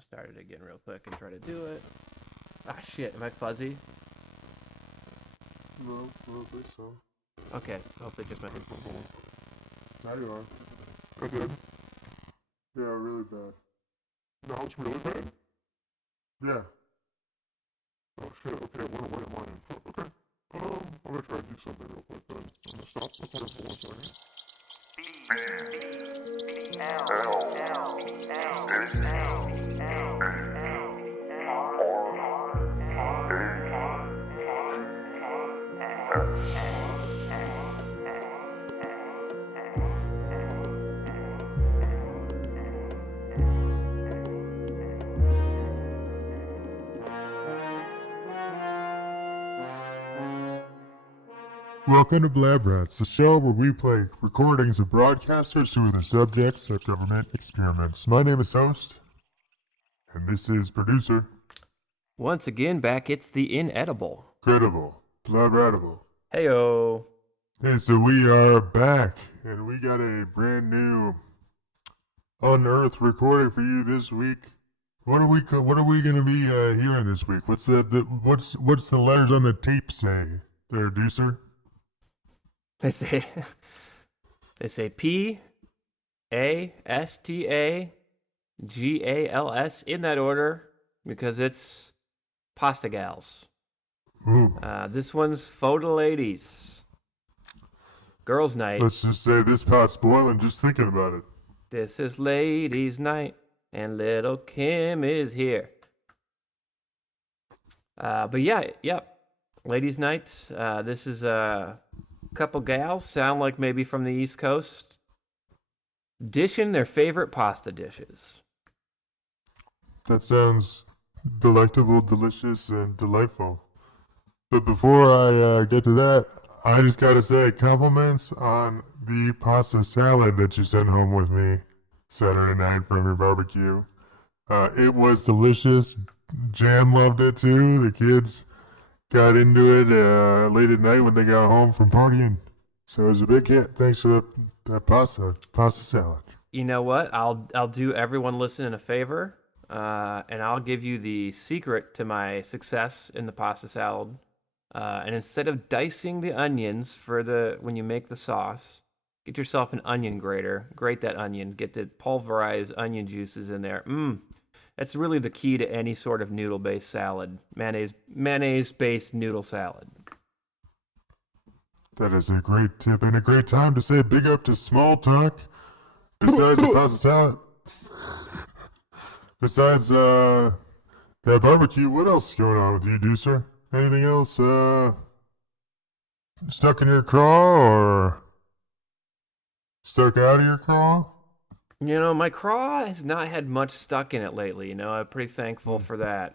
gonna start it again real quick and try to do it. Ah, shit. Am I fuzzy? No, I don't think so. Okay, hopefully just my headphones. Now you are. I did. Yeah, really bad. Now it's really bad? Yeah. Oh shit, okay, what am I in? Okay. I'm gonna try to do something real quick then. I'm gonna stop recording for 1 second. Welcome to Blab, the show where we play recordings of broadcasters who are the subjects of government experiments. My name is Host, and this is Producer. Once again, back it's the inedible. Credible. Blab-radible. Heyo. Hey, so we are back, and we got a brand new unearthed recording for you this week. What are we gonna be hearing this week? What's the letters on the tape say there, Deucer? They say P-A-S-T-A-G-A-L-S in that order because it's Pasta Gals. Ooh. This one's Photo Ladies. Girls' Night. Let's just say this pot's boiling just thinking about it. This is Ladies' Night, and little Kim is here. But yeah, yep. Ladies' Night. This is a couple gals, sound like maybe from the East Coast, dishing their favorite pasta dishes. That sounds delectable, delicious, and delightful. But before I get to that, I just gotta say compliments on the pasta salad that you sent home with me Saturday night from your barbecue. It was delicious. Jan loved it too. The kids got into it late at night when they got home from partying. So it was a big hit. Thanks for the pasta salad. You know what? I'll do everyone listening a favor, and I'll give you the secret to my success in the pasta salad. And instead of dicing the onions when you make the sauce, get yourself an onion grater. Grate that onion. Get the pulverized onion juices in there. That's really the key to any sort of noodle-based salad. Mayonnaise-based noodle salad. That is a great tip and a great time to say big up to Small Talk. Besides the pasta salad. Besides that barbecue, what else is going on with you, Deucer? Anything else stuck in your craw or stuck out of your craw? You know, my craw has not had much stuck in it lately. You know, I'm pretty thankful for that.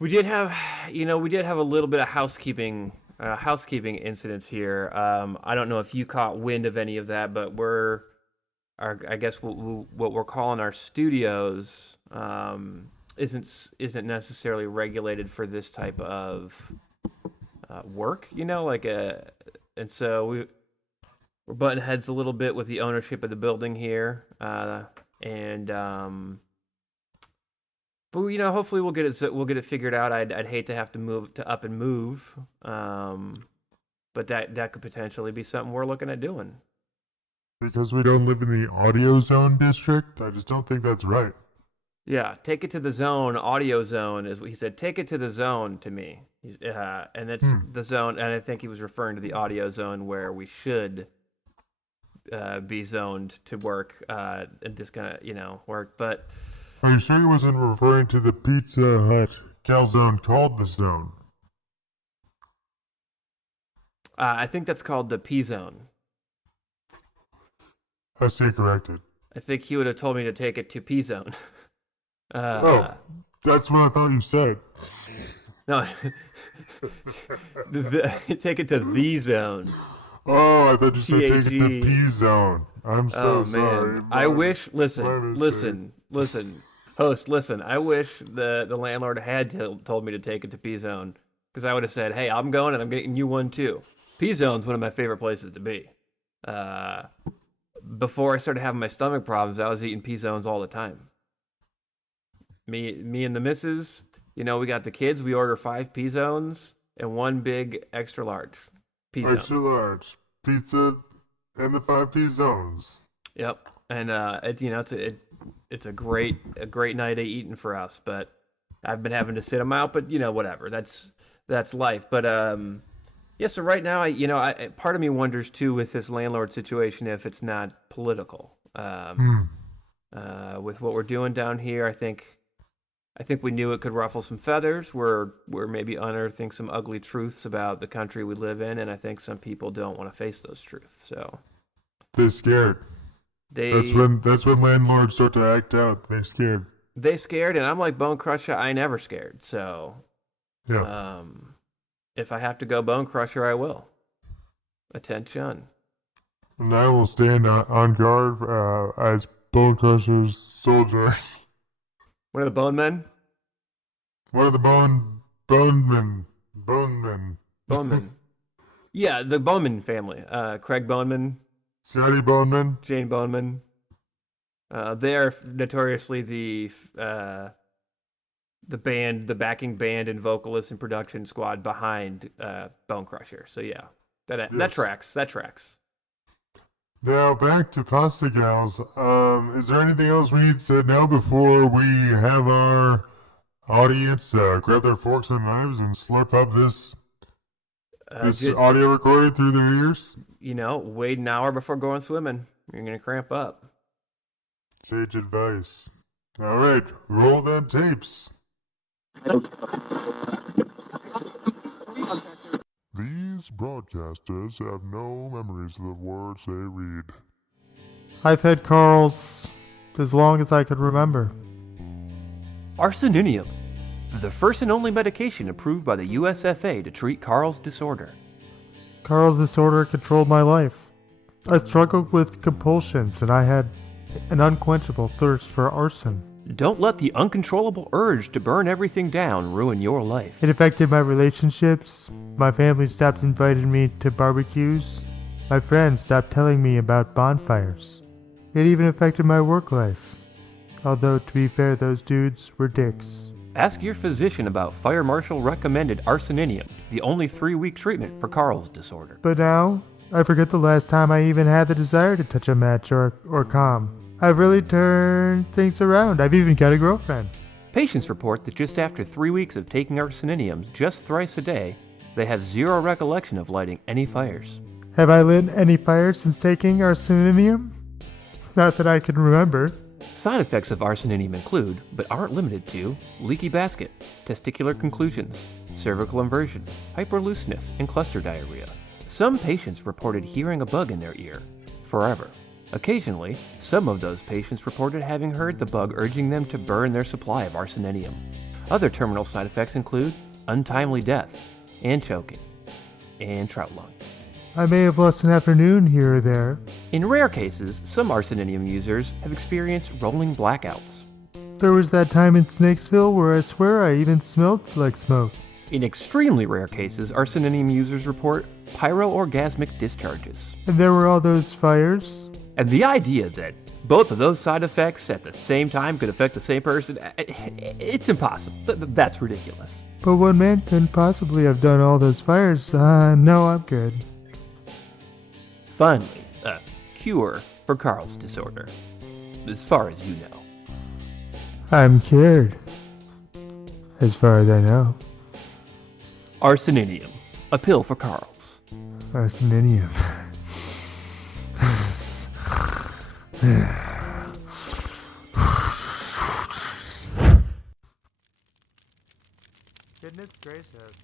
We did have a little bit of housekeeping incidents here. I don't know if you caught wind of any of that, but I guess what we're calling our studios isn't necessarily regulated for this type of work. You know, and so we're butting heads a little bit with the ownership of the building here, but you know, hopefully we'll get it figured out. I'd hate to have to up and move, but that could potentially be something we're looking at doing. Because we don't live in the audio zone district, I just don't think that's right. Yeah, take it to the zone. Audio zone is what he said. Take it to the zone to me, and that's the zone. And I think he was referring to the audio zone where we should be zoned to work and just kind of work. But are you sure he wasn't referring to the Pizza Hut calzone called the zone? I think that's called the P zone. I stand corrected. I think he would have told me to take it to P zone. That's what I thought you said. No, take it to the zone. Oh, I thought you said take it to TAG. P zone. I'm so sorry. I wish. Listen. Host, listen. I wish the landlord had told me to take it to P zone because I would have said, "Hey, I'm going and I'm getting you one too." P zone's one of my favorite places to be. before I started having my stomach problems, I was eating P-zones all the time. Me and the missus, we got the kids. We order 5 P-zones and 1 big extra large P-zone. Extra large pizza and the 5 zones. Yep, and it's a great night of eating for us. But I've been having to sit them out. But whatever. That's life. But yeah. So right now, I part of me wonders too with this landlord situation if it's not political. With what we're doing down here, I think we knew it could ruffle some feathers. We're maybe unearthing some ugly truths about the country we live in, and I think some people don't want to face those truths. So they're scared. That's when landlords start to act out. They're scared. They scared, and I'm like Bone Crusher. I never scared. So yeah. If I have to go Bone Crusher, I will. Attention. And I will stand on guard as Bone Crusher's soldier. One of the Bone Men? One of the Bone Men. Yeah, the Boneman family. Craig Boneman. Scotty Boneman. Jane Boneman. They are notoriously the backing band and vocalist and production squad behind Bone Crusher. So yeah, that tracks. Now back to Pasta Gals. Is there anything else we need to know before we have our audience grab their forks and knives and slurp up this audio recording through their ears? Wait an hour before going swimming. You're gonna cramp up. Sage advice. All right, roll them tapes. These broadcasters have no memories of the words they read. I've had Carl's as long as I could remember. Arseninium, the first and only medication approved by the USFA to treat Carl's disorder. Carl's disorder controlled my life. I struggled with compulsions and I had an unquenchable thirst for arson. Don't let the uncontrollable urge to burn everything down ruin your life. It affected my relationships. My family stopped inviting me to barbecues. My friends stopped telling me about bonfires. It even affected my work life. Although, to be fair, those dudes were dicks. Ask your physician about Fire Marshal recommended Arseninium, the only 3-week treatment for Carl's disorder. But now, I forget the last time I even had the desire to touch a match or calm. I've really turned things around. I've even got a girlfriend. Patients report that just after 3 weeks of taking Arseninium just thrice a day, they have zero recollection of lighting any fires. Have I lit any fires since taking Arseninium? Not that I can remember. Side effects of Arseninium include, but aren't limited to, leaky basket, testicular conclusions, cervical inversion, hyperlooseness, and cluster diarrhea. Some patients reported hearing a bug in their ear, forever. Occasionally, some of those patients reported having heard the bug urging them to burn their supply of Arseninium. Other terminal side effects include untimely death, and choking, and trout lung. I may have lost an afternoon here or there. In rare cases, some Arseninium users have experienced rolling blackouts. There was that time in Snakesville where I swear I even smelled like smoke. In extremely rare cases, Arseninium users report pyroorgasmic discharges. And there were all those fires. And the idea that both of those side effects at the same time could affect the same person, it's impossible. That's ridiculous. But one man couldn't possibly have done all those fires. No, I'm good. Finally, a cure for Carl's disorder, as far as you know. I'm cured, as far as I know. Arseninium, a pill for Carl's. Arseninium. Goodness gracious.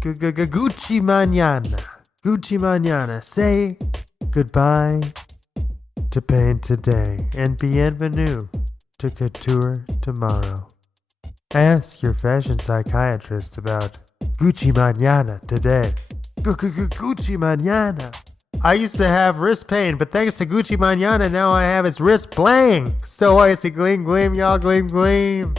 Gucci mañana. Gucci mañana. Say goodbye to pain today and bienvenue to couture tomorrow. Ask your fashion psychiatrist about Gucci mañana today. Gucci mañana. I used to have wrist pain, but thanks to Gucci Manana, now I have its wrist bling. So icy gleam, gleam, y'all gleam, gleam.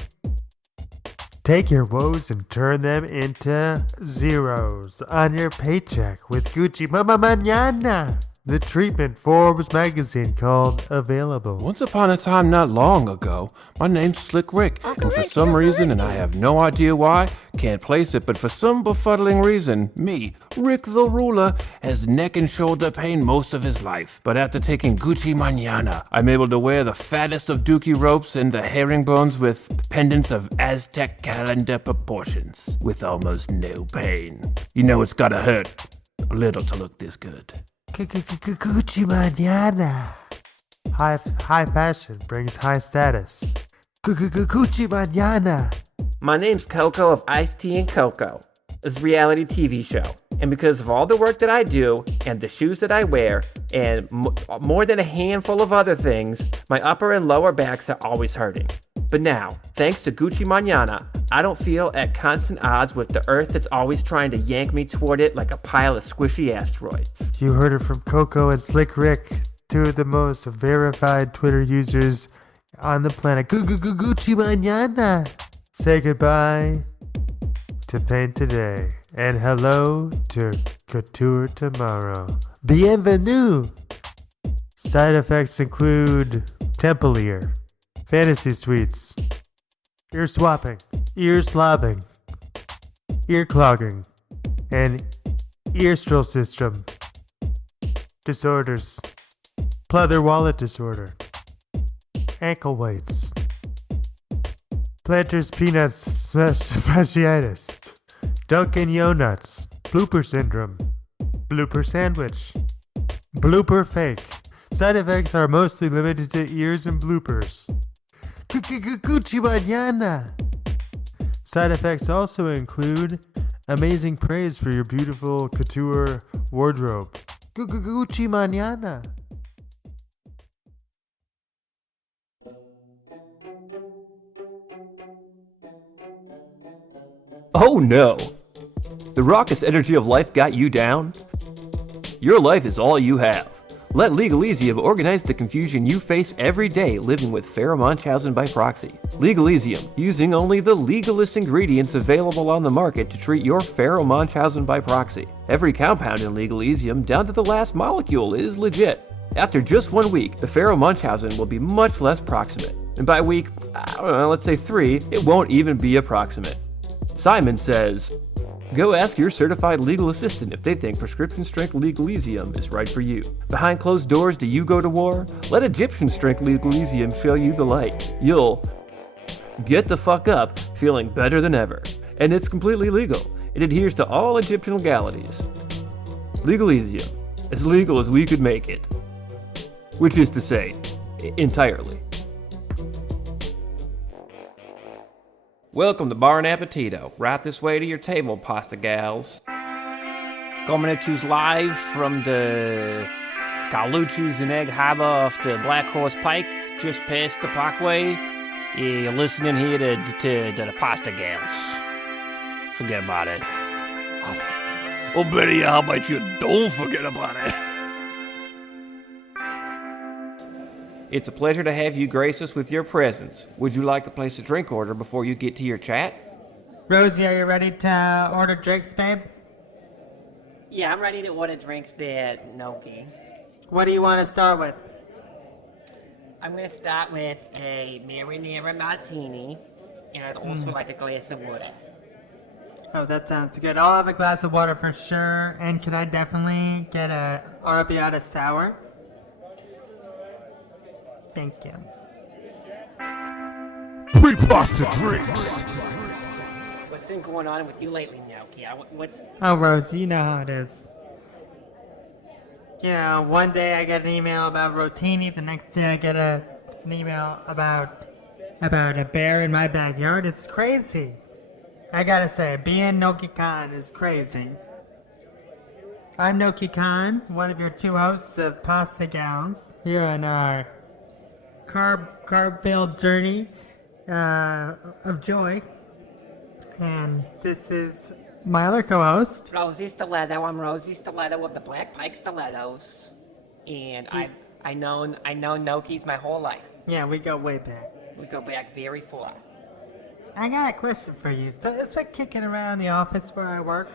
Take your woes and turn them into zeros on your paycheck with Gucci Manana. The treatment Forbes magazine called available. Once upon a time not long ago, my name's Slick Rick, and for some reason, and I have no idea why, can't place it, but for some befuddling reason, me, Rick the Ruler, has neck and shoulder pain most of his life. But after taking Gucci Manana, I'm able to wear the fattest of dookie ropes and the herringbones with pendants of Aztec calendar proportions, with almost no pain. You know it's gotta hurt a little to look this good. Gucci Manana. High fashion brings high status. Gucci Manana. My name's Coco of Ice Tea and Coco. It's a reality TV show. And because of all the work that I do, and the shoes that I wear, and more than a handful of other things, my upper and lower backs are always hurting. But now, thanks to Gucci Manana, I don't feel at constant odds with the earth that's always trying to yank me toward it like a pile of squishy asteroids. You heard it from Coco and Slick Rick, two of the most verified Twitter users on the planet. Gucci Manana. Say goodbye to pain today, and hello to couture tomorrow. Bienvenue. Side effects include temple ear, fantasy suites, ear swapping, ear slobbing, ear clogging, and earstral system disorders, pleather wallet disorder, ankle weights, plantar's peanuts fasciitis, Dunkin' Yo-Nuts, blooper syndrome, blooper sandwich, blooper fake. Side effects are mostly limited to ears and bloopers. Gucci Manana. Side effects also include amazing praise for your beautiful couture wardrobe. Gucci Manana. Oh no! The raucous energy of life got you down? Your life is all you have. Let Legalizium organize the confusion you face every day living with Pharaoh Munchausen by proxy. Legalizium, using only the legalist ingredients available on the market to treat your Pharaoh Munchausen by proxy. Every compound in Legalizium, down to the last molecule, is legit. After just 1 week, the Pharaoh Munchausen will be much less proximate. And by week, I don't know, let's say 3, it won't even be approximate. Simon says, go ask your certified legal assistant if they think prescription strength Legalizium is right for you. Behind closed doors, do you go to war? Let Egyptian strength Legalizium show you the light. You'll get the fuck up feeling better than ever. And it's completely legal. It adheres to all Egyptian legalities. Legalizium, as legal as we could make it. Which is to say, entirely. Welcome to Bar and Appetito. Right this way to your table, pasta gals. Coming at you live from the Galucci's and Egg Harbor off the Black Horse Pike, just past the Parkway. Yeah, you're listening here to the pasta gals. Forget about it. Oh, Betty, how about you don't forget about it? It's a pleasure to have you grace us with your presence. Would you like to place a drink order before you get to your chat? Rosie, are you ready to order drinks, babe? Yeah, I'm ready to order drinks there, Gnocchi. What do you want to start with? I'm going to start with a marinara martini, and I'd also like a glass of water. Oh, that sounds good. I'll have a glass of water for sure. And can I definitely get a arrabbiata sour? Thank you. Free pasta drinks! What's been going on with you lately, Gnocchi? What's... Oh, Rosie, you know how it is. You know, one day I get an email about rotini, the next day I get an email about a bear in my backyard. It's crazy. I gotta say, being Gnocchi Caan is crazy. I'm Gnocchi Caan, one of your two hosts of Pasta Gals, here on our carb-filled journey of joy. And this is my other co-host. Rosie Stiletto. I'm Rosie Stiletto of the Black Pike Stilettos. And I know Gnocchi's my whole life. Yeah, we go way back. We go back very far. I got a question for you. So it's like kicking around the office where I work.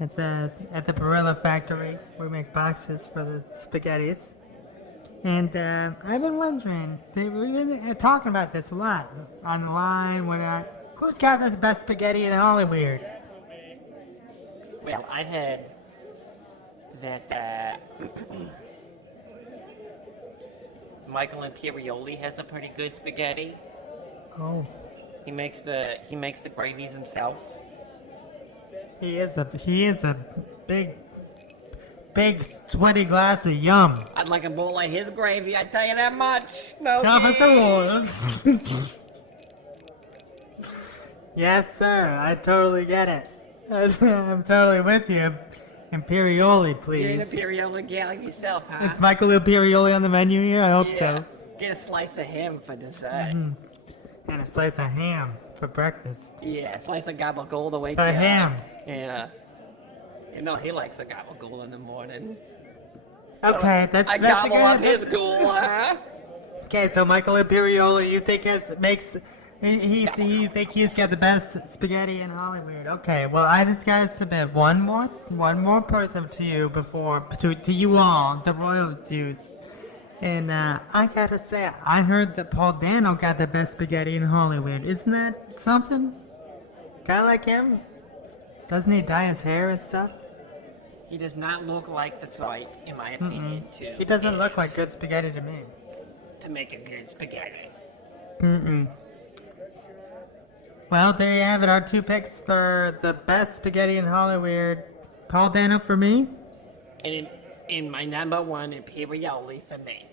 At the Barilla factory. We make boxes for the spaghettis. And I've been wondering, we've been talking about this a lot. Online, who's got the best spaghetti in Hollywood? Well, I heard that Michael Imperioli has a pretty good spaghetti. Oh. He makes the gravies himself. He is a big sweaty glass of yum. I'd like a bowl like his gravy, I tell you that much. No. Yes, sir. I totally get it. I'm totally with you. Imperioli, please. You're an Imperioli gal yourself, huh? It's Michael Imperioli on the menu here? I hope so. Get a slice of ham for dessert. And a slice of ham for breakfast. Yeah, a slice of gabagool to wake For you ham. up. Yeah. You know, he likes a gabagool in the morning. Okay, that's I a gobble good... up his ghoul, huh? Okay, so Michael Imperioli, you think you think he's got the best spaghetti in Hollywood? Okay, well I just gotta submit one more person to you to you all, the royalties. And I gotta say, I heard that Paul Dano got the best spaghetti in Hollywood. Isn't that something? Kinda like him? Doesn't he dye his hair and stuff? He does not look like the type, in my opinion, He doesn't look like good spaghetti to me. to make a good spaghetti. Well, there you have it, our two picks for the best spaghetti in Hollywood. Paul Dano for me. And in my number one, Imperioli for me.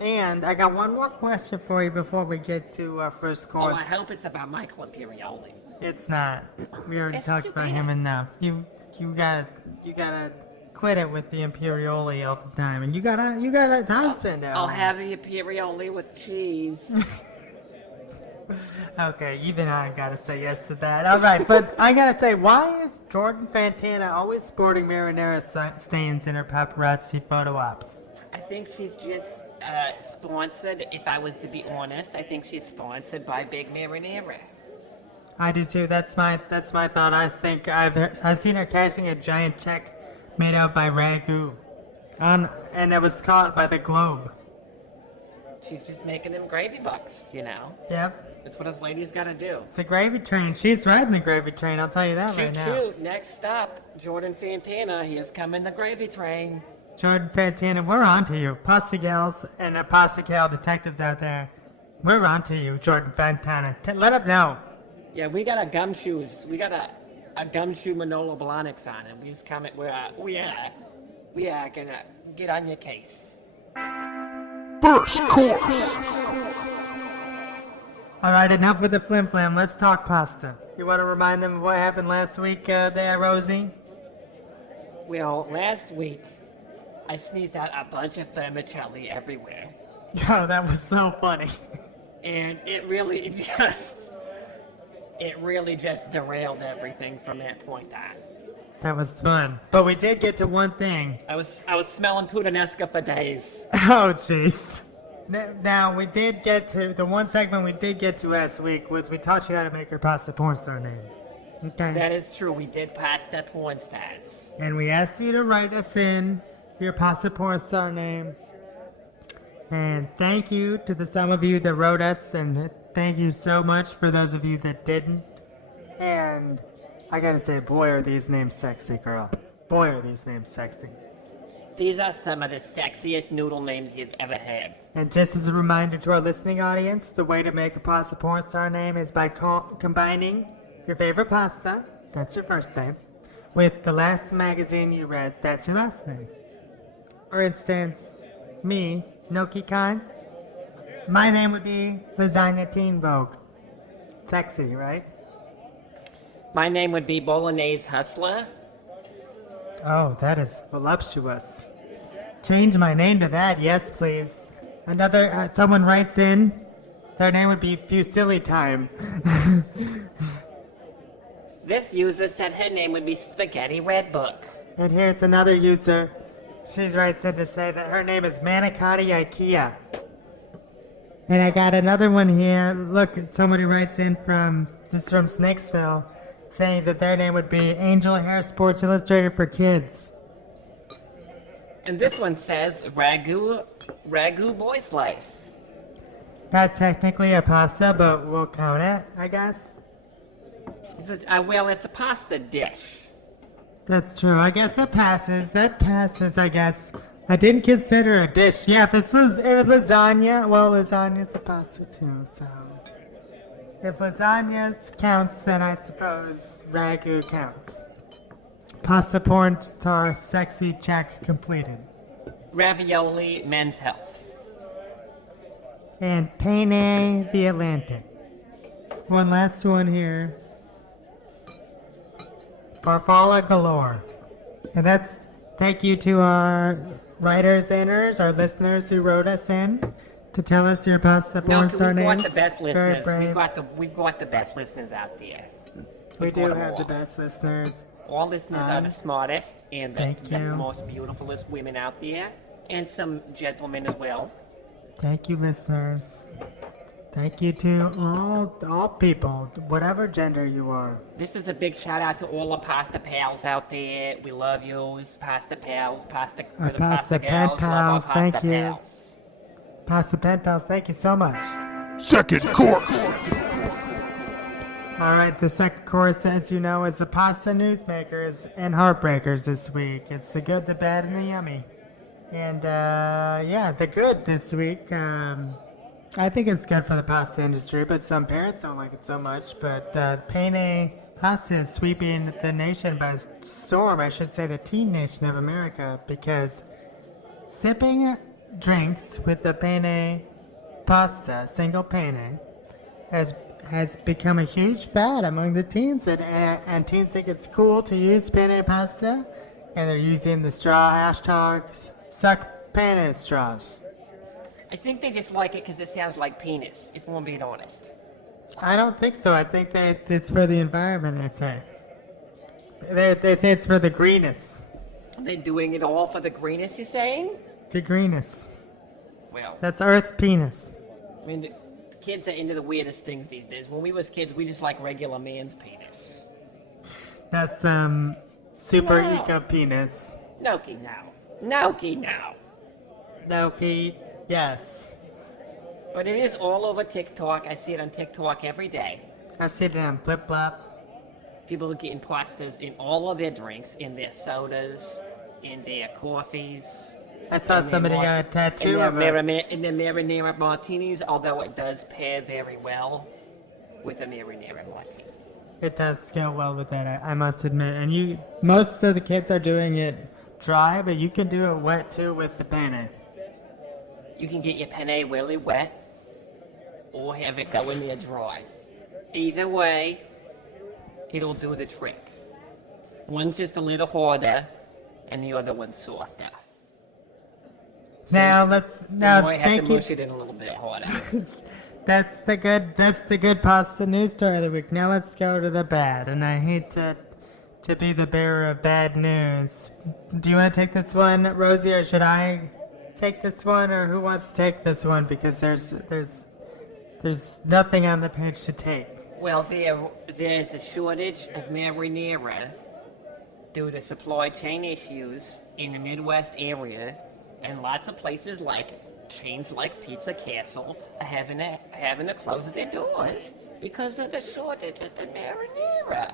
And I got one more question for you before we get to our first Oh, course. I hope it's about Michael Imperioli. It's not. We already It's talked too about bad. him enough. You gotta quit it with the Imperioli all the time, and you got a husband now. I'll have the Imperioli with cheese. Okay, even I gotta say yes to that. All right, but I gotta say, why is Jordan Fantana always sporting marinara stains in her paparazzi photo ops? I think she's just sponsored, if I was to be honest. I think she's sponsored by Big Marinara. I do too. That's my thought. I think I've seen her cashing a giant check made out by Ragu, and it was caught by the Globe. She's just making them gravy bucks, you know? Yep, That's what us ladies gotta do. it's a gravy train. She's riding the gravy train. I'll tell you that right now. Shoot, next stop, Jordan Fantana. He is coming the gravy train. Jordan Fantana, we're on to you. Pasta gals and Pasta gal detectives out there, we're on to you, Jordan Fantana. Let them know. Yeah, we got a gumshoes. We got a gumshoe Manolo Blahniks on him. We just coming. We are gonna get on your case. First course. All right, enough with the flim flam. Let's talk pasta. You want to remind them of what happened last week there, Rosie? Well, last week I sneezed out a bunch of vermicelli everywhere, Oh, that was so funny. and it really just derailed everything from that point on. That was fun. But we did get to one thing. I was smelling puttanesca for days. Oh, jeez. Now, we did get to, the one segment we did get to last week was we taught you how to make your Pasta Pornstar Name. Okay. That is true. We did Pasta Pornstars. And we asked you to write us in your Pasta Pornstar Name. And thank you to the some of you that wrote us, and thank you so much for those of you that didn't. And I gotta say, boy, are these names sexy, girl. Boy, are these names sexy. These are some of the sexiest noodle names you've ever had. And just as a reminder to our listening audience, the way to make a Pasta Pornstar name is by combining your favorite pasta, that's your first name, with the last magazine you read, that's your last name. For instance, me, Gnocchi Caan, my name would be Lasagna Teen Vogue. Sexy, right? My name would be Bolognese Hustler. Oh, that is voluptuous. Change my name to that, yes, please. Another, someone writes in, their name would be Fusilli Time. This user said her name would be Spaghetti Redbook. And here's another user. She writes in to say that her name is Manicotti IKEA. And I got another one here. Look, somebody writes in from Snakesville, saying that their name would be Angel Hair Sports Illustrated for Kids. And this one says Ragu Boy's Life. Not technically a pasta, but we'll count it, I guess. Well, it's a pasta dish. That's true. I guess it passes. That passes, I guess. I didn't consider a dish. Yeah, if it's lasagna, well, lasagna's a pasta too, so. If lasagna counts, then I suppose ragu counts. Pasta Pornstar Sexy check completed. Ravioli Men's Health. And Penne the Atlantic. One last one here. Farfalla Galore. And that's thank you to our writers and our listeners who wrote us in to tell us your Pasta Pornstar names. We've got the best Very listeners. brave. We've got the best listeners out there. We We've do got 'em have all. the best listeners. All listeners are the smartest and the Thank you. most beautifulest women out there, and some gentlemen as well. Thank you, listeners. Thank you to all people, whatever gender you are. This is a big shout out to all the pasta pals out there. We love yous, pasta pals, pasta for the pasta pasta pen gals, love pals, our thank pasta you. pals. Pasta Pen Pals, thank you so much. Second course. All right, the second course, as you know, is the Pasta Newsmakers and Heartbreakers this week. It's the good, the bad, and the yummy. And, yeah, the good this week, I think it's good for the pasta industry, but some parents don't like it so much. But penne pasta is sweeping the nation by storm, I should say the teen nation of America, because sipping drinks with the penne pasta, single penne, has become a huge fad among the teens, and teens think it's cool to use penne pasta, and they're using the straw hashtags, suck penne straws. I think they just like it because it sounds like penis, if I'm being honest. I don't think so. I think that it's for the environment, they say. They say it's for the greenness. They're doing it all for the greenness, you're saying? The greenness. Well, That's Earth penis. I mean, the kids are into the weirdest things these days. When we was kids, we just like regular man's penis. That's super No. eco penis. Gnocchi now. Gnocchi now. Loki, yes. But it is all over TikTok. I see it on TikTok every day. I see it on Flip Flop. People are getting pastas in all of their drinks, in their sodas, in their coffees. I saw in their somebody got a marti- tattoo in of their, it. in their marinara martinis, although it does pair very well with a marinara martini. It does scale well with that, I must admit. And most of the kids are doing it dry, but you can do it wet too with the penne. You can get your penne really wet, or have it go in there dry. Either way, it'll do the trick. One's just a little harder, and the other one's softer. Now You might have thank to you. mush it in a little bit harder. That's the good pasta news story of the week. Now let's go to the bad. And I hate to be the bearer of bad news. Do you want to take this one, Rosie, or should I take this one, or who wants to take this one? Because there's nothing on the page to take. Well, there's a shortage of marinara due to supply chain issues in the Midwest area, and lots of places like chains like Pizza Castle are having to close their doors because of the shortage of the marinara.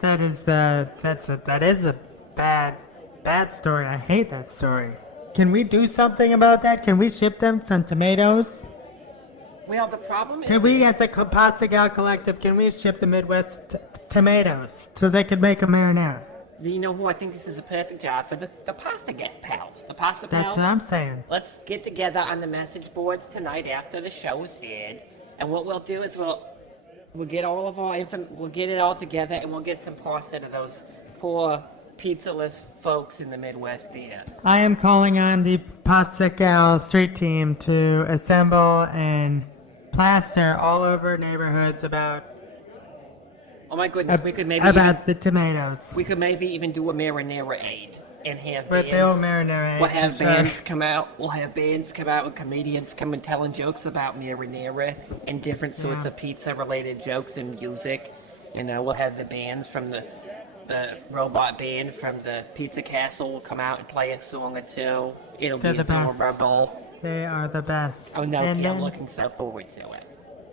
That is a bad story. I hate that story. Can we do something about that? Can we ship them some tomatoes? Well, the problem is Can we, as a Pasta Gal Collective, can we ship the Midwest tomatoes so they can make a marinara? you know who I think this is a perfect job for the pasta pals. The pasta pals. That's what I'm saying. Let's get together on the message boards tonight after the show is aired, and what we'll do is we'll get all of our we'll get it all together, and we'll get some pasta to those poor pizzaless folks in the Midwest there. I am calling on the Pasta Gal street team to assemble and plaster all over neighborhoods about Oh my goodness, we could maybe about the tomatoes. we could maybe even do a marinara aid and have With bands. the old marinara. We'll have sure. bands come out. We'll have bands come out and comedians come and telling jokes about marinara and different sorts of pizza-related jokes and music. You know, we'll have the bands from the robot band from the Pizza Castle will come out and play a song or two. It'll They're be the best. adorable. They are the best. Oh no, And I'm then- looking so forward to it.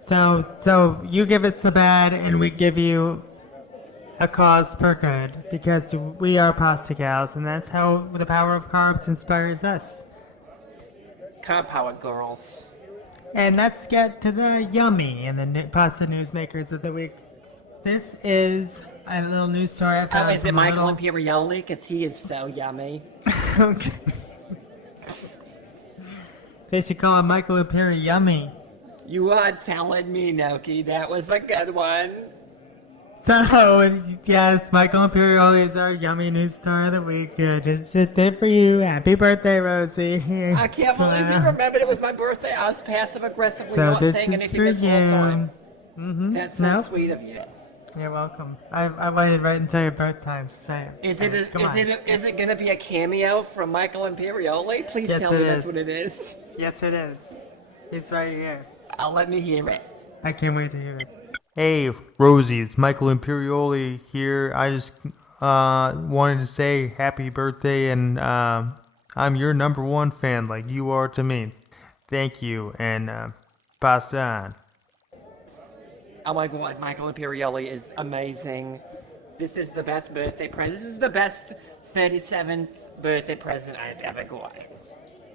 So you give us the bad, and we give you a cause for good, because we are pasta gals, and that's how the power of carbs inspires us. Carb girls. And let's get to the yummy and the pasta newsmakers of the week. This is a little news story I Oh, found. is it from Michael little- Imperioli? Because he is so yummy. Okay. They should call him Michael Imperi Yummy. You are telling me, Gnocchi, that was a good one. So, yes, Michael Imperioli is our yummy news star of the week. Just did it for you. Happy birthday, Rosie. I can't believe you remembered it was my birthday. I was passive aggressively So not this saying is anything for this whole time. you. Mm-hmm. That's so No? sweet of you. You're welcome. I waited right until your birth time to say it. Is So, it come on. is it gonna be a cameo from Michael Imperioli? Please Yes, tell it me that's is. what it is. Yes, it is. It's right here. Let me hear it. I can't wait to hear it. Hey, Rosie, it's Michael Imperioli here. I just wanted to say happy birthday, and I'm your number one fan, like you are to me. Thank you, and Pasta on. Oh my god, Michael Imperioli is amazing. This is the best birthday present. This is the best 37th birthday present I've ever gotten.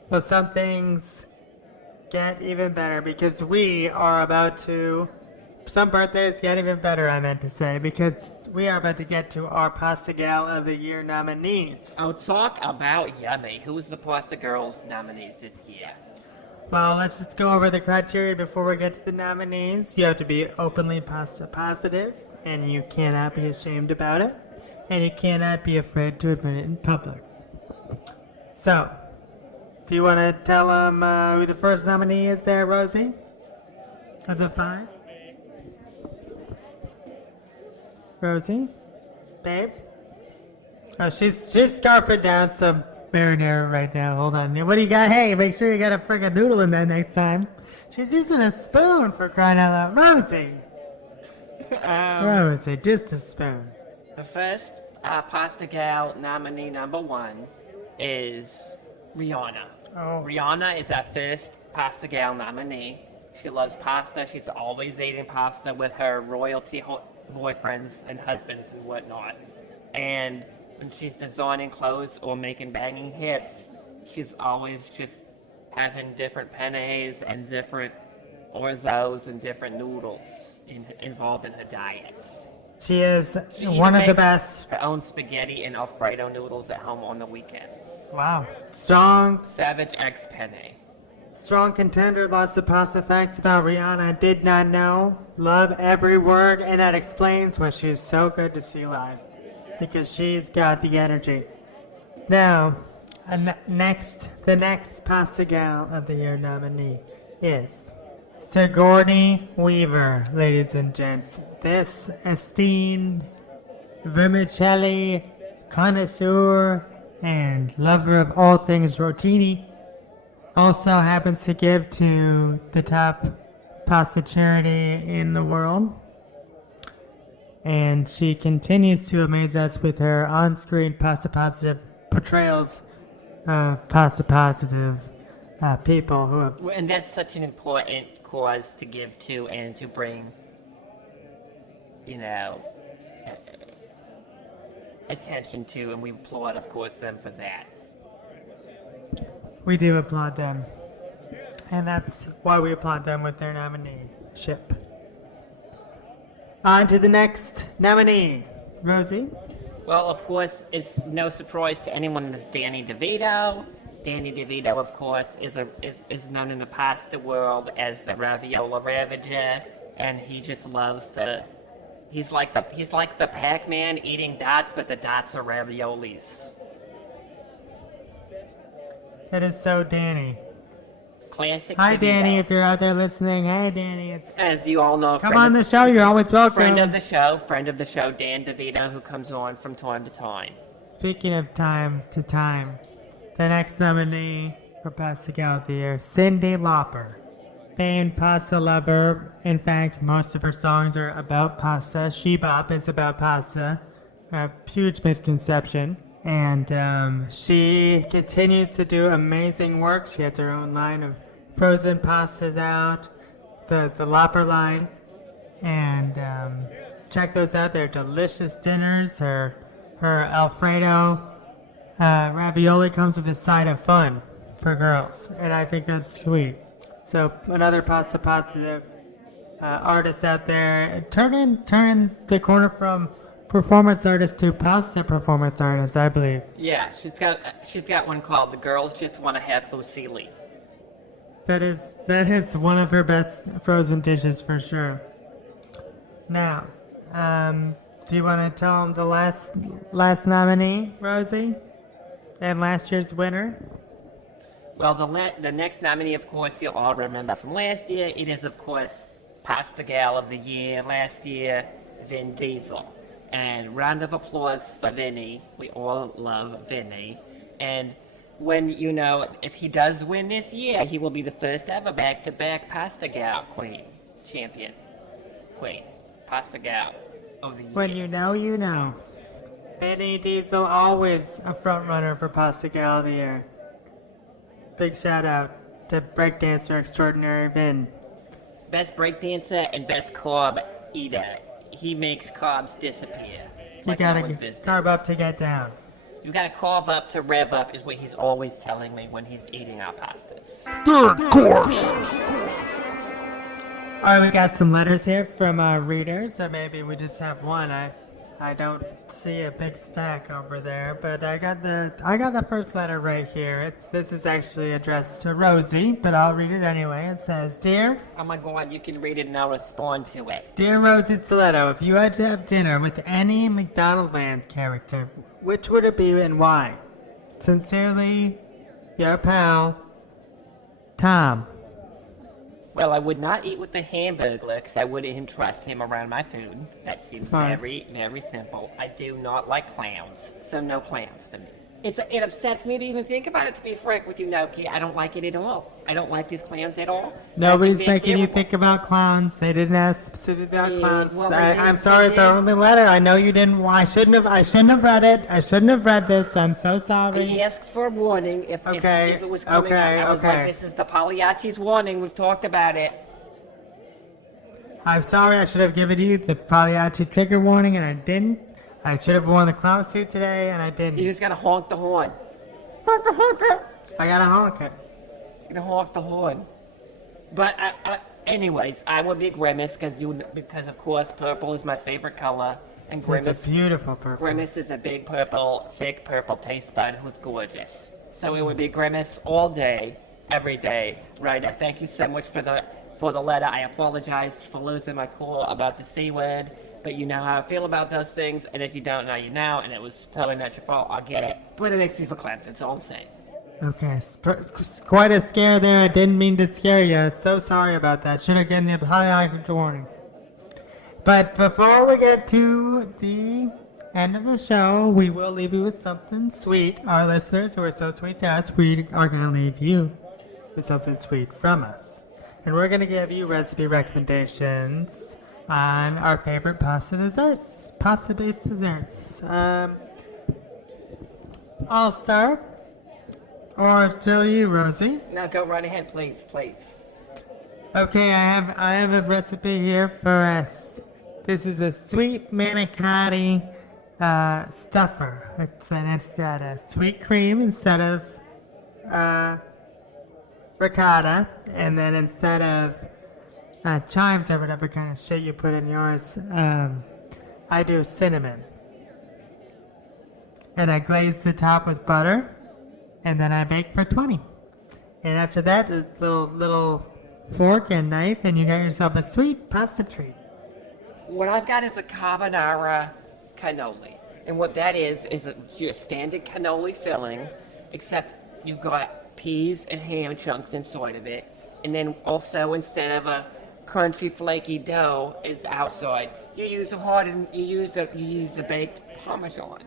Well, some things get even better because we are about to. Some birthdays get even better, I meant to say, because we are about to get to our Pasta Gal of the Year nominees. Oh, talk about yummy. Who's the Pasta Girls nominees this year? Well, let's just go over the criteria before we get to the nominees. You have to be openly pasta positive, and you cannot be ashamed about it, and you cannot be afraid to admit it in public. So, do you want to tell them who the first nominee is there, Rosie? Of the 5? Rosie? Babe? Oh, she's scarfing down some marinara right now. Hold on. What do you got? Hey, make sure you got a friggin' noodle in there next time. She's using a spoon for crying out loud. Rosie! Rosie, just a spoon. The first Pasta Gal nominee number 1 is Rihanna. Oh. Rihanna is our first Pasta Gal nominee. She loves pasta. She's always eating pasta with her royalty boyfriends and husbands and whatnot. And when she's designing clothes or making banging hits, she's always just having different pennes and different orzos and different noodles involved in her diets. She is She one even of the makes best. her own spaghetti and Alfredo noodles at home on the weekends. Wow. Strong Savage X Penne. Strong contender, lots of pasta facts about Rihanna I did not know. Love every word, and that explains why she's so good to see live. Because she's got the energy. Now, the next Pasta Gal of the Year nominee is Sigourney Weaver, ladies and gents. This esteemed vermicelli connoisseur and lover of all things rotini also happens to give to the top pasta charity in the world. And she continues to amaze us with her on-screen pasta positive portrayals of pasta positive people who have. And that's such an important cause to give to and to bring, attention to, and we applaud, of course, them for that. We do applaud them. And that's why we applaud them with their nominee-ship. On to the next nominee. Rosie? Well, of course, it's no surprise to anyone that's Danny DeVito. Danny DeVito, of course, is known in the pasta world as the Raviola Ravager, and he just loves to. He's like the Pac-Man eating dots, but the dots are raviolis. That is so Danny. Classic. Hi, DeVito. Danny, if you're out there listening. Hey, Danny, it's... As you all know, Come on the show, you're always welcome. friend of the show, Dan DeVito, who comes on from time to time. Speaking of time to time, the next nominee for Pasta Gal of the Year, Cyndi Lauper. Famed pasta lover. In fact, most of her songs are about pasta. She Bop is about pasta. A huge misconception. And she continues to do amazing work. She has her own line of frozen pastas out, the Lauper line. And check those out. They're delicious dinners. Her Alfredo ravioli comes with a side of fun for girls. And I think that's sweet. So another pasta positive artist out there. Turn the corner from performance artist to pasta performance artist, I believe. Yeah, she's got one called "The Girls Just Want to Have Fusilli." That is one of her best frozen dishes for sure. Now, do you want to tell them the last nominee, Rosie, and last year's winner? Well, the next nominee, of course, you'll all remember from last year. It is, of course, Pasta Gal of the Year. Last year, Vin Diesel. And round of applause for Vinny. We all love Vinny. And when, if he does win this year, he will be the first ever back-to-back Pasta Gal champion. Pasta Gal of the Year. When you know, you know. Vinny Diesel, always a front runner for Pasta Gal of the Year. Big shout out to breakdancer extraordinary Vin. Best breakdancer and best carb eater. He makes carbs disappear. You gotta carb up to get down. You gotta carve up to rev up is what he's always telling me when he's eating our pastas. Third course. Alright, we got some letters here from our readers, so maybe we just have one. I don't see a big stack over there, but I got the first letter right here. This is actually addressed to Rosie, but I'll read it anyway. It says, Dear... Oh my god, you can read it and I'll respond to it. Dear Rosie Stiletto, if you had to have dinner with any McDonald's Land character, which would it be and why? Sincerely, your pal, Tom. Well, I would not eat with the Hamburglar because I wouldn't trust him around my food. That seems very, very simple. I do not like clowns, so no clowns for me. It upsets me to even think about it, to be frank with you, Gnocchi. I don't like it at all. I don't like these clowns at all. Nobody's making you think about clowns. They didn't ask specifically about clowns. Well, I'm sorry, it's our only letter. I know you didn't. I shouldn't have read it. I shouldn't have read this. I'm so sorry. He asked for a warning if it was coming up. I was like, this is the Pagliacci's warning. We've talked about it. I'm sorry. I should have given you the Pagliacci trigger warning, and I didn't. I should have worn the clown suit today, and I didn't. You just gotta honk the horn. I gotta honk it. You gotta honk the horn. But anyways, I would be Grimace because of course purple is my favorite color, and Grimace. It's a beautiful purple. Grimace is a big purple, thick purple taste bud who's gorgeous. So it would be Grimace all day, every day. Right? Thank you so much for the letter. I apologize for losing my cool about the C word. But you know how I feel about those things, and if you don't, now you know, and it was totally not your fault, I get it. But it makes me feel clapped, that's all I'm saying. Okay, quite a scare there. I didn't mean to scare you. So sorry about that. Should have given you a high warning. But before we get to the end of the show, we will leave you with something sweet. Our listeners who are so sweet to us, we are going to leave you with something sweet from us. And we're going to give you recipe recommendations on our favorite pasta-based desserts. I'll start, or still you, Rosie? No, go right ahead, please. Okay, I have a recipe here for us. This is a sweet manicotti stuffer. It's got a sweet cream instead of ricotta, and then instead of chives or whatever kind of shit you put in yours, I do cinnamon. And I glaze the top with butter, and then I bake for 20. And after that, a little fork and knife, and you got yourself a sweet pasta treat. What I've got is a carbonara cannoli. And what that is your standard cannoli filling, except you've got peas and ham chunks inside of it. And then also, instead of a crunchy, flaky dough is the outside, you use the baked Parmesan.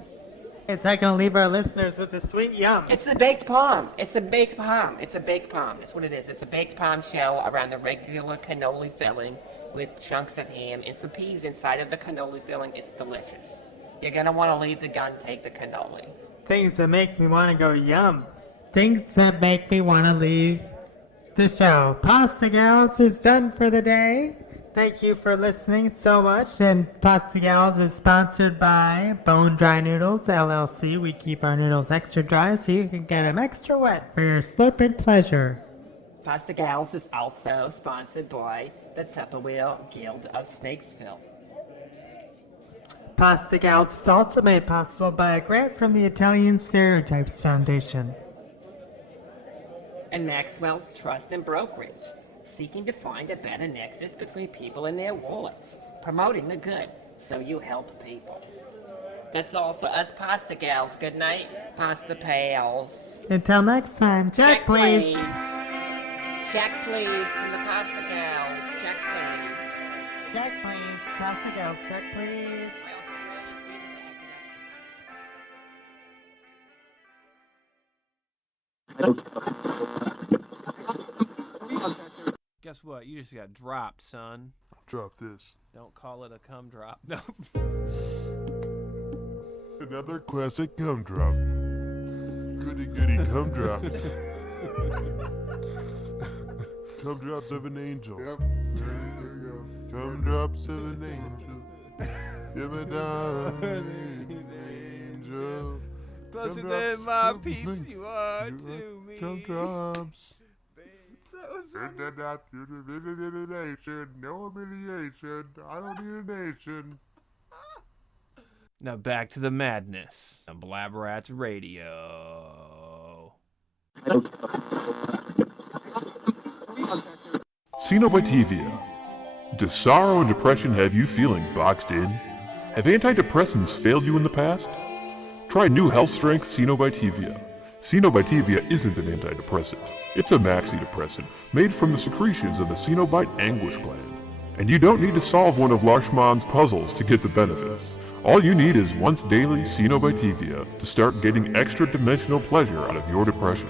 It's not gonna leave our listeners with a sweet yum. It's a baked palm. It's a baked palm. It's a baked palm. That's what it is. It's a baked palm shell around the regular cannoli filling with chunks of ham and some peas inside of the cannoli filling. It's delicious. You're gonna want to leave the gun, take the cannoli. Things that make me want to go yum. Things that make me want to leave the show. Pasta Gals is done for the day. Thank you for listening so much. And Pasta Gals is sponsored by Bone Dry Noodles LLC. We keep our noodles extra dry so you can get them extra wet for your slurping pleasure. Pasta Gals is also sponsored by the Tupperware Guild of Snakesville. Pasta Gals is also made possible by a grant from the Italian Stereotypes Foundation. And Maxwell's Trust and Brokerage, seeking to find a better nexus between people and their wallets, promoting the good so you help people. That's all for us Pasta Gals. Good night, Pasta Pals. Until next time, check please. Check please from the Pasta Gals. Check please. Check please. Pasta Gals, check please. Guess what? You just got dropped, son. Drop this. Don't call it a cum drop. No. Another classic gum drop. Goody goody gum drops. Gum drops of an angel. Yep. There you go. Gum drops of an angel. Give me down, angel. Closer Gum than drops, my gum peeps drops, you are to me. Gum drops. That was No humiliation. I don't need a nation. Now back to the madness on Blab Rats Radio. Cenobitivia. Does sorrow and depression have you feeling boxed in? Have antidepressants failed you in the past? Try new health strength Cenobitivia. Cenobitivia isn't an antidepressant. It's a maxidepressant made from the secretions of the Cenobite anguish gland. And you don't need to solve one of Larchmann's puzzles to get the benefits. All you need is once daily Cenobitivia to start getting extra dimensional pleasure out of your depression.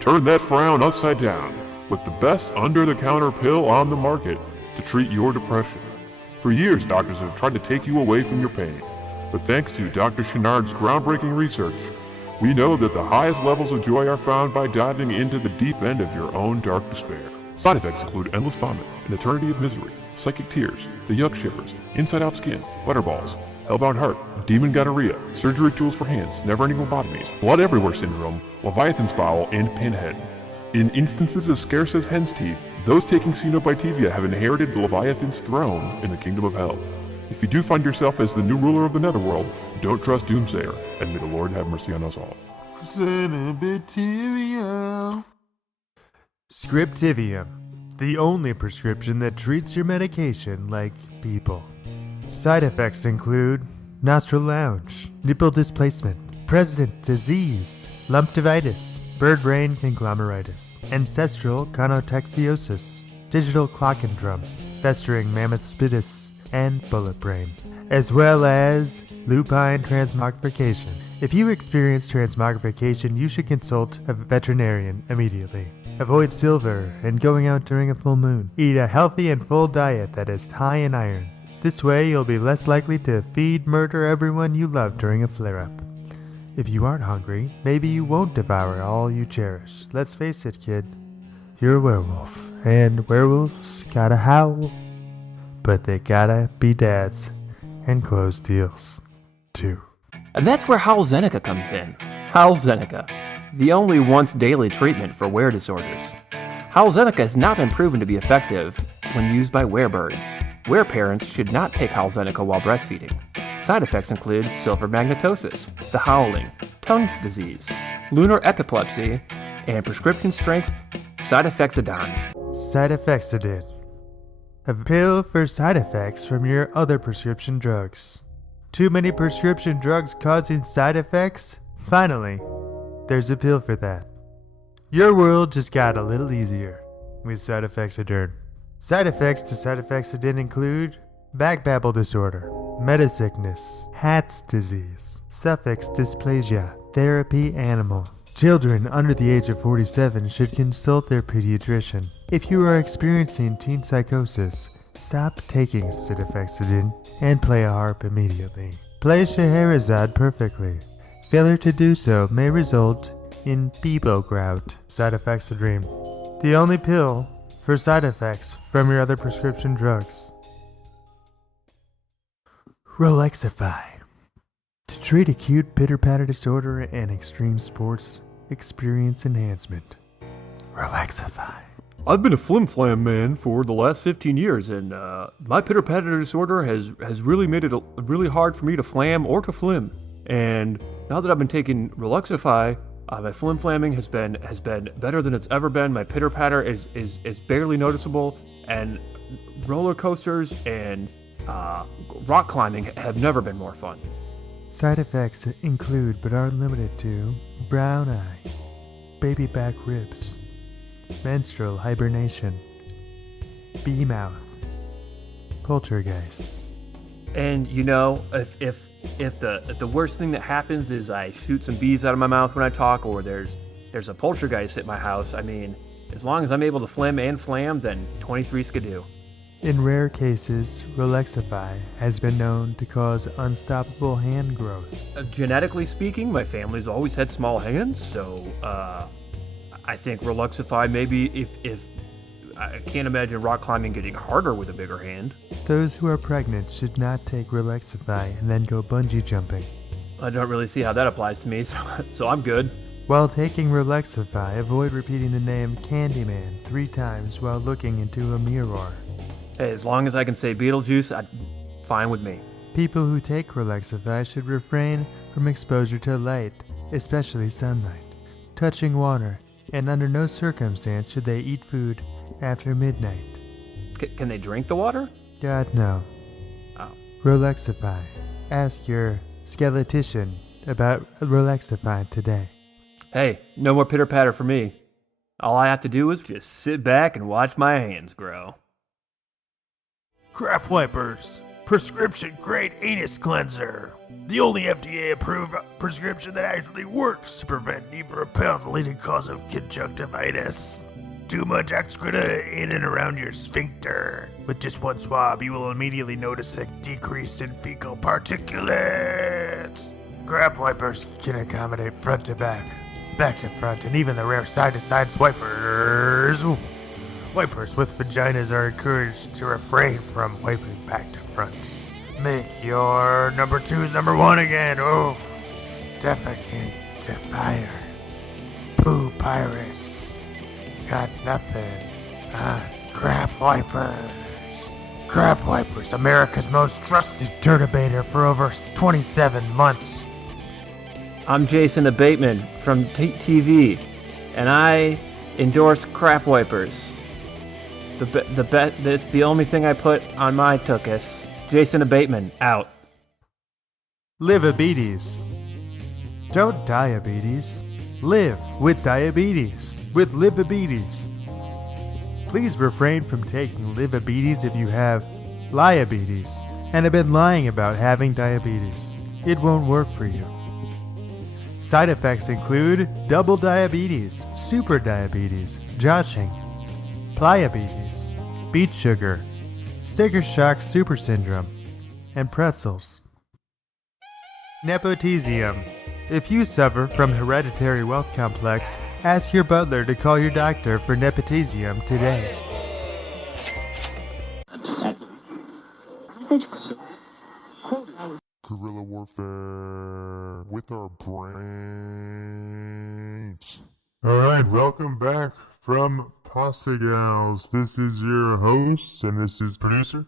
Turn that frown upside down with the best under-the-counter pill on the market to treat your depression. For years, doctors have tried to take you away from your pain. But thanks to Dr. Chenard's groundbreaking research, we know that the highest levels of joy are found by diving into the deep end of your own dark despair. Side effects include endless vomit, an eternity of misery, psychic tears, the yuck shivers, inside-out skin, butterballs, hellbound heart, demon gonorrhea, surgery tools for hands, never-ending lobotomies, blood everywhere syndrome, Leviathan's bowel, and pinhead. In instances as scarce as hen's teeth, those taking Cenobitivia have inherited Leviathan's throne in the kingdom of hell. If you do find yourself as the new ruler of the netherworld, don't trust Doomsayer, and may the Lord have mercy on us all. Cenobitivia. Scriptivium, the only prescription that treats your medication like people. Side effects include nostril lounge, nipple displacement, president's disease, lumptivitis, bird brain conglomeritis, ancestral conotexiosis, digital clockendrum, festering mammoth spitus, and bullet brain, as well as lupine transmogrification. If you experience transmogrification, you should consult a veterinarian immediately. Avoid silver and going out during a full moon. Eat a healthy and full diet that is high in iron. This way, you'll be less likely to murder everyone you love during a flare-up. If you aren't hungry, maybe you won't devour all you cherish. Let's face it, kid. You're a werewolf, and werewolves gotta howl. But they gotta be dads and close deals, too. And that's where Howl Zeneca comes in. Howl Zeneca, the only once daily treatment for wear disorders. Howl Zeneca has not been proven to be effective when used by werebirds. Were parents should not take Howl Zeneca while breastfeeding. Side effects include silver magnetosis, the howling, Tongue's disease, lunar epilepsy, and prescription strength Cytofexidine. Cytofexidine. A pill for side effects from your other prescription drugs. Too many prescription drugs causing side effects? Finally, there's a pill for that. Your world just got a little easier with side effects Adern. Side effects to side effects Adern include back babble disorder, metasickness, Hat's disease, suffix dysplasia, therapy animal. Children under the age of 47 should consult their pediatrician. If you are experiencing teen psychosis, stop taking Sidefexidine and play a harp immediately. Play Scheherazade perfectly. Failure to do so may result in Bebo grout. Side effects of dream. The only pill for side effects from your other prescription drugs. Rolexify. To treat acute pitter-patter disorder and extreme sports experience enhancement. Rolexify. I've been a flim-flam man for the last 15 years, and my pitter-patter disorder has really made it really hard for me to flam or to flim. And now that I've been taking Rolexify, my flim-flamming has been better than it's ever been. My pitter-patter is barely noticeable, and roller coasters and rock climbing have never been more fun. Side effects include but aren't limited to brown eye, baby back ribs, menstrual hibernation, bee mouth, poltergeists. And you know, if the worst thing that happens is I shoot some bees out of my mouth when I talk, or there's a poltergeist at my house, I mean, as long as I'm able to flim and flam, then 23 skidoo. In rare cases, Rolexify has been known to cause unstoppable hand growth. Genetically speaking, my family's always had small hands, so I think Rolexify maybe if I can't imagine rock climbing getting harder with a bigger hand. Those who are pregnant should not take Rolexify and then go bungee jumping. I don't really see how that applies to me, so I'm good. While taking Rolexify, avoid repeating the name Candyman 3 times while looking into a mirror. Hey, as long as I can say Beetlejuice, fine with me. People who take Rolexify should refrain from exposure to light, especially sunlight, touching water, and under no circumstance should they eat food after midnight. Can they drink the water? God, no. Oh. Rolexify. Ask your skeletician about Rolexify today. Hey, no more pitter-patter for me. All I have to do is just sit back and watch my hands grow. Crap Wipers, prescription grade anus cleanser. The only FDA approved prescription that actually works to prevent and even repel the leading cause of conjunctivitis. Too much excreta in and around your sphincter. With just one swab, you will immediately notice a decrease in fecal particulates. Crap Wipers can accommodate front to back to front, and even the rare side to side swipers. Ooh. Wipers with vaginas are encouraged to refrain from wiping back to front. Make your number 2's number 1 again. Oh, defecate to fire. Poo pirates. Got nothing on Crap Wipers. Crap Wipers, America's most trusted turdibator for over 27 months. I'm Jason Abateman from TV, and I endorse Crap Wipers. That's the only thing I put on my tuchus. Jason Abateman, out. Livabetes. Don't diabetes. Live with diabetes with Livabetes. Please refrain from taking Livabetes if you have liabetes and have been lying about having diabetes. It won't work for you. Side effects include double diabetes, super diabetes, joshing, pliabetes, beet sugar, sticker shock super syndrome, and pretzels. Nepotism. If you suffer from hereditary wealth complex, ask your butler to call your doctor for nepotism today. Guerrilla warfare with our brains. Alright, welcome back from Pasta Gals. This is your host, and this is producer.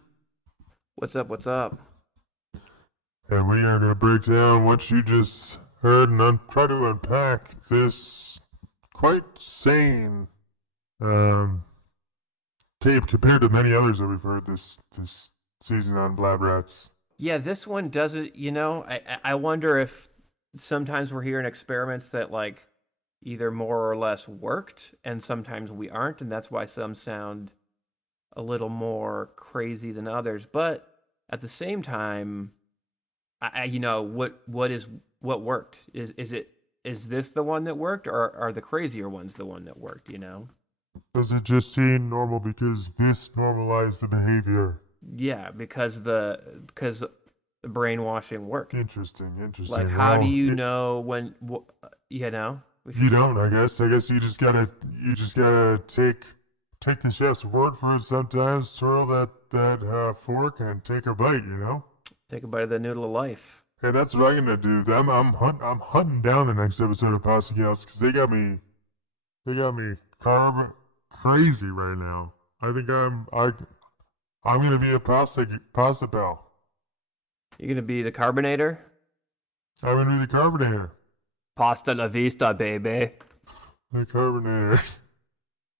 What's up, what's up? And we are going to break down what you just heard and try to unpack this quite sane tape compared to many others that we've heard this season on Blab Rats. Yeah, this one doesn't, I wonder if sometimes we're hearing experiments that, either more or less worked, and sometimes we aren't, and that's why some sound a little more crazy than others. But at the same time, what worked? Is this the one that worked, or are the crazier ones the one that worked? Does it just seem normal because this normalized the behavior? Yeah, because the brainwashing worked. Interesting. Like, how do you know when? You don't. I guess you just gotta take the chef's word for it. Sometimes swirl that fork and take a bite. Take a bite of the noodle of life. Hey, that's what I'm gonna do. I'm hunting down the next episode of Pasta Gals because they got me carb crazy right now. I think I'm gonna be a pasta pal. You're gonna be the carbonator. I'm gonna be the carbonator. Pasta la vista, baby. The carbonator.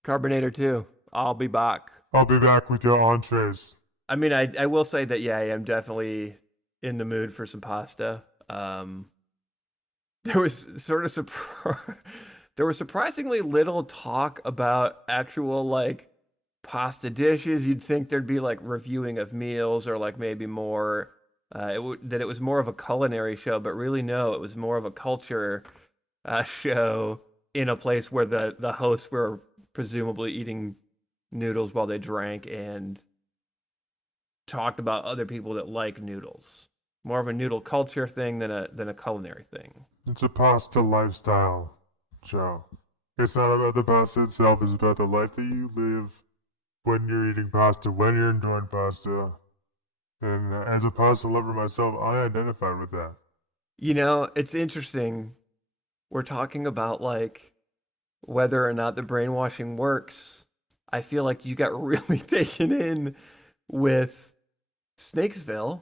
Carbonator too. I'll be back. I'll be back with your entrees. I mean, I will say that, yeah, I am definitely in the mood for some pasta. There was there was surprisingly little talk about actual, like, pasta dishes. You'd think there'd be, like, reviewing of meals or, like, maybe more, that it was more of a culinary show, but really no, it was more of a culture show in a place where the hosts were presumably eating noodles while they drank and talked about other people that like noodles. More of a noodle culture thing than a culinary thing. It's a pasta lifestyle show. It's not about the pasta itself, it's about the life that you live when you're eating pasta, when you're enjoying pasta. And as a pasta lover myself, I identify with that. It's interesting. We're talking about, like, whether or not the brainwashing works. I feel like you got really taken in with Snakesville.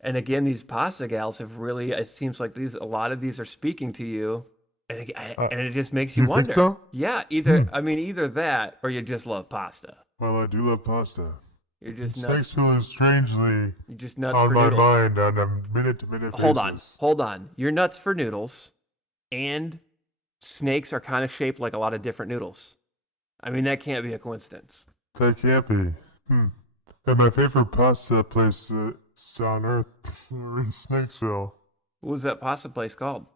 And again, these pasta gals have really, it seems like a lot of these are speaking to you. And it just makes you wonder. Think so? Yeah, either that or you just love pasta. Well, I do love pasta. You're just nuts. Snakesville is strangely You're just nuts on for my noodles. mind on a minute-to-minute basis. Hold on. You're nuts for noodles, and snakes are kind of shaped like a lot of different noodles. I mean, that can't be a coincidence. That can't be. And my favorite pasta place on earth in Snakesville. What was that pasta place called?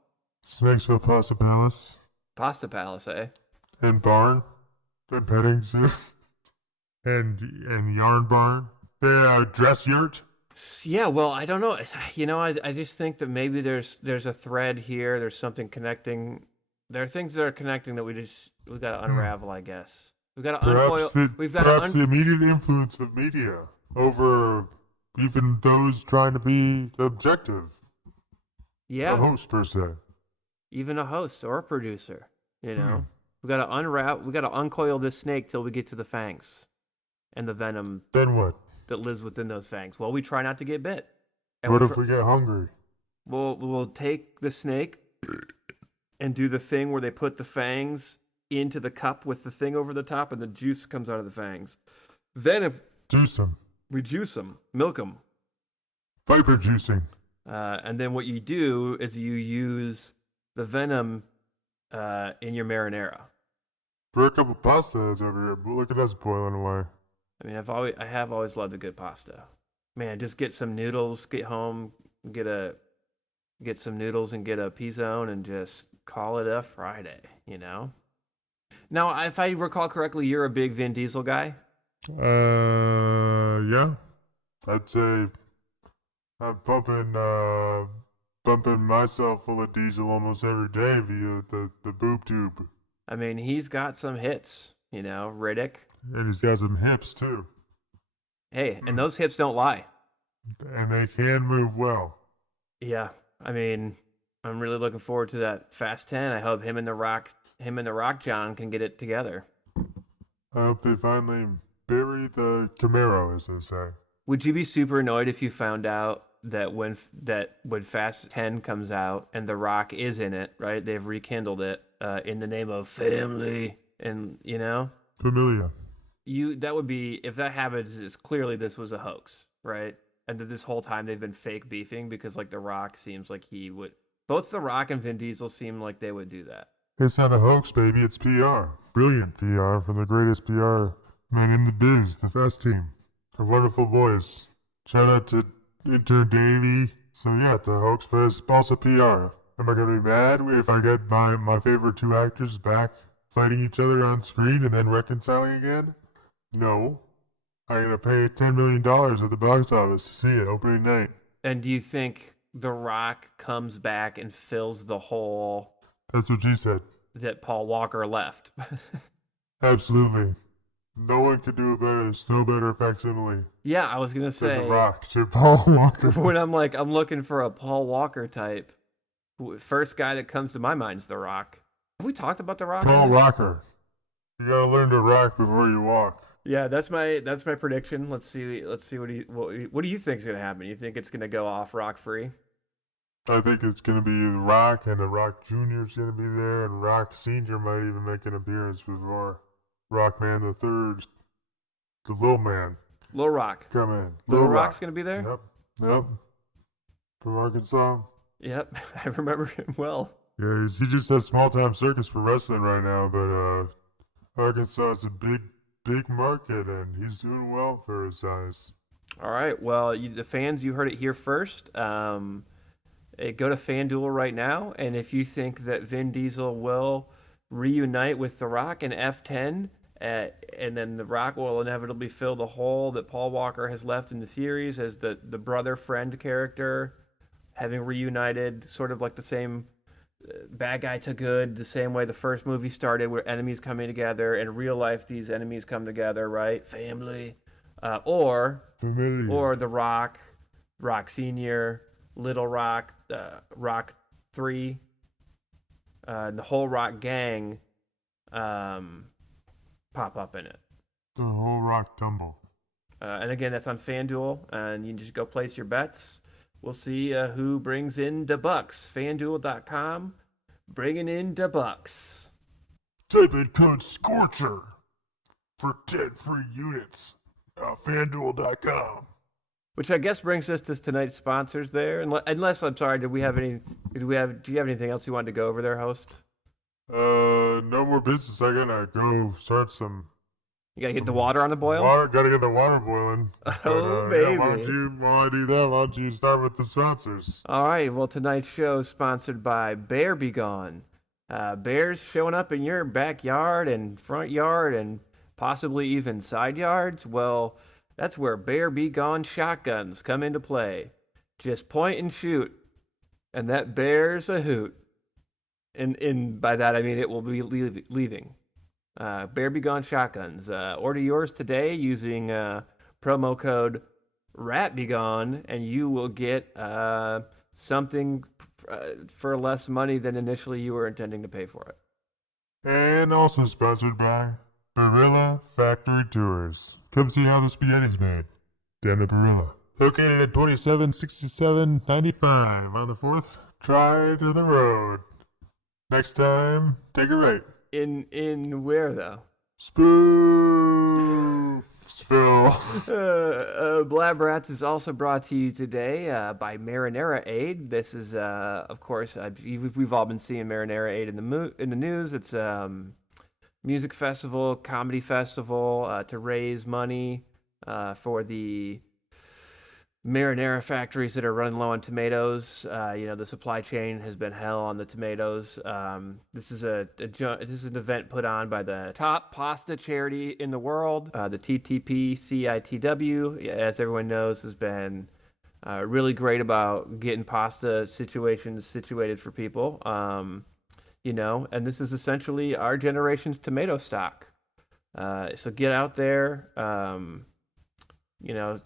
Snakesville Pasta Palace. Pasta Palace, eh? And Barn. And Petting Zoo. and Yarn Barn. The Dress Yurt. Yeah, well, I don't know. I just think that maybe there's a thread here. There's something connecting. There are things that are connecting that we got to unravel, I guess. We've got to uncoil. Perhaps the immediate influence of media over even those trying to be objective. Yeah. A host, per se. Even a host or a producer, We got to uncoil this snake till we get to the fangs and the venom. Then what? That lives within those fangs. Well, we try not to get bit. And what if we get hungry? We'll take the snake and do the thing where they put the fangs into the cup with the thing over the top and the juice comes out of the fangs. Then we juice them, milk them. Viper juicing. And then what you do is you use the venom in your marinara. For a couple pastas over here, but look at us boiling away. I mean, I have always loved a good pasta. Man, just get some noodles, get home, get some noodles and get a pizzone and just call it a Friday, Now, if I recall correctly, you're a big Vin Diesel guy? Yeah. I'd say I'm pumping myself full of diesel almost every day via the boob tube. I mean, he's got some hits, Riddick. And he's got some hips, too. Hey, and those hips don't lie. And they can move well. Yeah, I mean, I'm really looking forward to that Fast 10. I hope him and the Rock John can get it together. I hope they finally bury the Camaro, as they say. Would you be super annoyed if you found out that when Fast 10 comes out and The Rock is in it, right? They've rekindled it in the name of family, and Familia. That would be, if that happens, it's clearly this was a hoax, right? And that this whole time they've been fake beefing because, like, The Rock seems like he would. Both The Rock and Vin Diesel seem like they would do that. It's not a hoax, baby. It's PR. Brilliant PR from the greatest PR man in the biz, the Fast Team. The wonderful boys. Shout out to intern Davey. So yeah, it's a hoax, but it's also PR. Am I gonna be mad if I get my favorite two actors back fighting each other on screen and then reconciling again? No. I'm gonna pay $10 million at the box office to see it opening night. And do you think The Rock comes back and fills the hole That's what she said. that Paul Walker left? Absolutely. No one could do it better. There's no better facsimile Yeah, I was gonna than say. The Rock to Paul Walker. When I'm looking for a Paul Walker type, first guy that comes to my mind is The Rock. Have we talked about The Rock? Paul Rocker. You gotta learn to rock before you walk. Yeah, that's my prediction. Let's see what do you think is gonna happen? You think it's gonna go off Rock free? I think it's gonna be The Rock, and The Rock Jr. is gonna be there, and Rock Sr. might even make an appearance before Rockman the Third, the Little Man, Lil Rock. come in. Lil Rock's gonna be there? Yep. From Arkansas. Yep, I remember him well. Yeah, he just has small time circus for wrestling right now, but Arkansas is a big market, and he's doing well for his size. All right, well, the fans, you heard it here first. Go to FanDuel right now, and if you think that Vin Diesel will reunite with The Rock in F10, and then The Rock will inevitably fill the hole that Paul Walker has left in the series as the brother-friend character, having reunited, sort of like the same bad guy to good, the same way the first movie started, where enemies coming together. In real life, these enemies come together, right? Family. Or The Rock, Rock Sr., Little Rock, Rock 3, and the whole Rock gang pop up in it. The whole Rock tumble. And again, that's on FanDuel, and you can just go place your bets. We'll see who brings in the bucks. FanDuel.com, bringing in the bucks. Type in code SCORCHER for 10 free units at FanDuel.com. Which I guess brings us to tonight's sponsors there. Unless, I'm sorry, do you have anything else you wanted to go over there, host? No more business. I gotta go start some. You gotta get the water on the boil? Gotta get the water boiling. Baby. Yeah, while I do that, why don't you start with the sponsors? All right, well, tonight's show is sponsored by Bear Be Gone. Bears showing up in your backyard and front yard and possibly even side yards? Well, that's where Bear Be Gone shotguns come into play. Just point and shoot, and that bear's a hoot. And by that, I mean it will be leaving. Bear Be Gone shotguns. Order yours today using promo code RATBEGONE, and you will get something for less money than initially you were intending to pay for it. And also sponsored by Barilla Factory Tours. Come see how the spaghetti's made. Down at Barilla. Located at 276795 on the 4th. Try to the road. Next time, take a right. In where though? Spoofsville. Blab Rats is also brought to you today by Marinara Aid. This is, of course, we've all been seeing Marinara Aid in the news. It's music festival, comedy festival to raise money for the marinara factories that are running low on tomatoes. The supply chain has been hell on the tomatoes. This is an event put on by the top pasta charity in the world, the TTP-CITW. As everyone knows, has been really great about getting pasta situations situated for people. And this is essentially our generation's tomato stock. So get out there.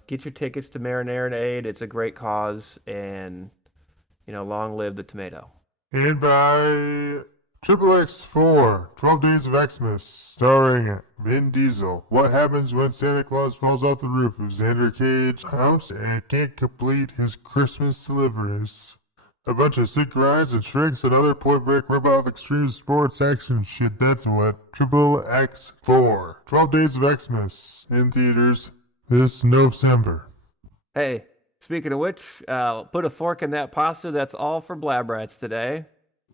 Get your tickets to Marinara Aid. It's a great cause, and, long live the tomato. And by XXX4, 12 Days of Xmas, starring Vin Diesel. What happens when Santa Claus falls off the roof of Xander Cage's house and can't complete his Christmas deliveries? A bunch of sick guys and shrinks and other Point Break rip-off extreme sports action shit. That's what. XXX4, 12 Days of Xmas, in theaters this November. Hey, speaking of which, put a fork in that pasta. That's all for Blab Rats today.